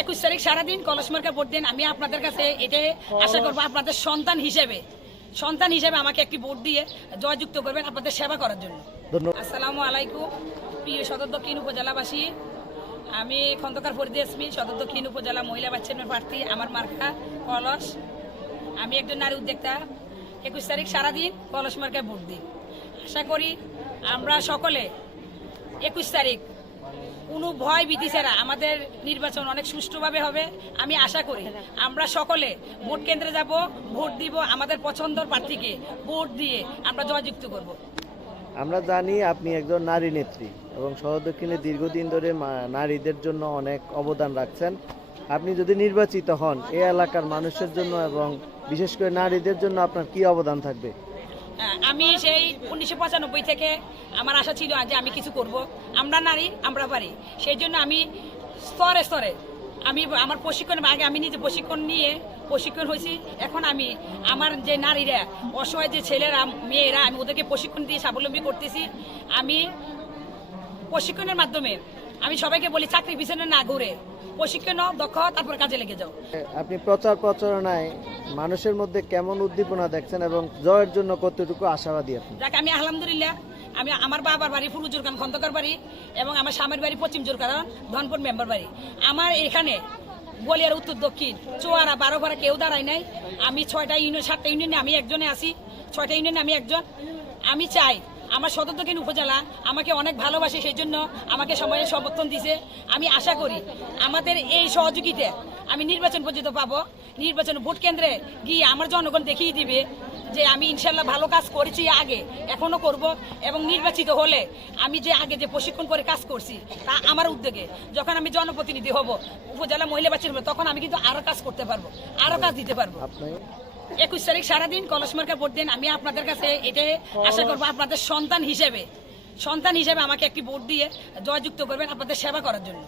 একুশ তারিখ সারাদিন কলস মার্কা ভোট দিন। আমি আপনাদের কাছে এটাই আশা করব আপনাদের সন্তান হিসেবে সন্তান হিসেবে আমাকে একটি ভোট দিয়ে জয়যুক্ত করবেন আপনাদের সেবা করার জন্য। আসসালামু আলাইকুম প্রিয় সদর দক্ষিণ উপজেলাবাসী। আমি খন্দকার ফরিদ ইসমি সদর দক্ষিণ উপজেলা মহিলা বাচ্চানের প্রার্থী আমার মার্কা কলস। আমি একজন নারী উদ্যোক্তা। একুশ তারিখ সারাদিন কলস মার্কায় ভোট দিই। আশা করি আমরা সকলে একুশ তারিখ কোনো ভয় ভীতি ছাড়া আমাদের নির্বাচন অনেক সুষ্ঠুভাবে হবে, আমি আশা করি। আমরা সকলে ভোট কেন্দ্রে যাব, ভোট দিব আমাদের পছন্দর প্রার্থীকে, ভোট দিয়ে আমরা জয়যুক্ত করব। আমরা জানি আপনি একজন নারী নেত্রী এবং শহর দক্ষিণে দীর্ঘদিন ধরে নারীদের জন্য অনেক অবদান রাখছেন। আপনি যদি নির্বাচিত হন, এ এলাকার মানুষের জন্য এবং বিশেষ করে নারীদের জন্য আপনার কি অবদান থাকবে? আমি সেই উনিশশো পঁচানব্বই থেকে আমার আশা ছিল যে আমি কিছু করব। আমরা নারী, আমরা পারি। সেই জন্য আমি স্তরে স্তরে আমি আমার প্রশিক্ষণ আগে আমি নিজে প্রশিক্ষণ নিয়ে প্রশিক্ষণ হয়েছি। এখন আমি আমার যে নারীরা, অসহায় যে ছেলেরা, মেয়েরা, আমি ওদেরকে প্রশিক্ষণ দিয়ে স্বাবলম্বী করতেছি। আমি প্রশিক্ষণের মাধ্যমে আমি সবাইকে বলি চাকরি পিছনে না ঘুরে প্রশিক্ষণ দক্ষ তারপর কাজে লেগে যাও। আপনি প্রচার প্রচারণায় মানুষের মধ্যে কেমন উদ্দীপনা দেখছেন এবং জয়ের জন্য কতটুকু আশাবাদী আপনি? আমি আলহামদুলিল্লাহ, আমি আমার বাবার বাড়ি ফুরুজুর খান খন্দকার বাড়ি এবং আমার স্বামীর বাড়ি পশ্চিম জোরকারণ ধনপুর মেম্বার বাড়ি। আমার এখানে বলিয়ার উত্তর দক্ষিণ, চোয়ারা, বারো ভাড়া কেউ দাঁড়ায় নাই। আমি ছয়টা ইউনিয়ন, সাতটা ইউনিয়নে আমি একজনে আছি। ছয়টা ইউনিয়নে আমি একজন। আমি চাই আমার সদর দক্ষিণ উপজেলা আমাকে অনেক ভালোবাসে, সেই জন্য আমাকে সময়ে সমর্থন দিছে। আমি আশা করি আমাদের এই সহযোগিতা আমি নির্বাচন পর্যন্ত পাবো। নির্বাচন ভোট কেন্দ্রে গিয়ে আমার জনগণ দেখিয়ে দিবে যে আমি ইনশাল্লাহ ভালো কাজ করেছি আগে এখনও করব এবং নির্বাচিত হলে আমি যে আগে যে প্রশিক্ষণ করে কাজ করছি তা আমার উদ্যোগে। যখন আমি জনপ্রতিনিধি হব উপজেলা মহিলা বাচ্চার হবে, তখন আমি কিন্তু আরও কাজ করতে পারব আরও কাজ দিতে পারব। একুশ তারিখ সারাদিন কলস মার্কা ভোট দিন আমি আপনাদের কাছে এটাই আশা করব আপনাদের সন্তান হিসেবে সন্তান হিসেবে আমাকে একটি ভোট দিয়ে জয়যুক্ত করবেন আপনাদের সেবা করার জন্য।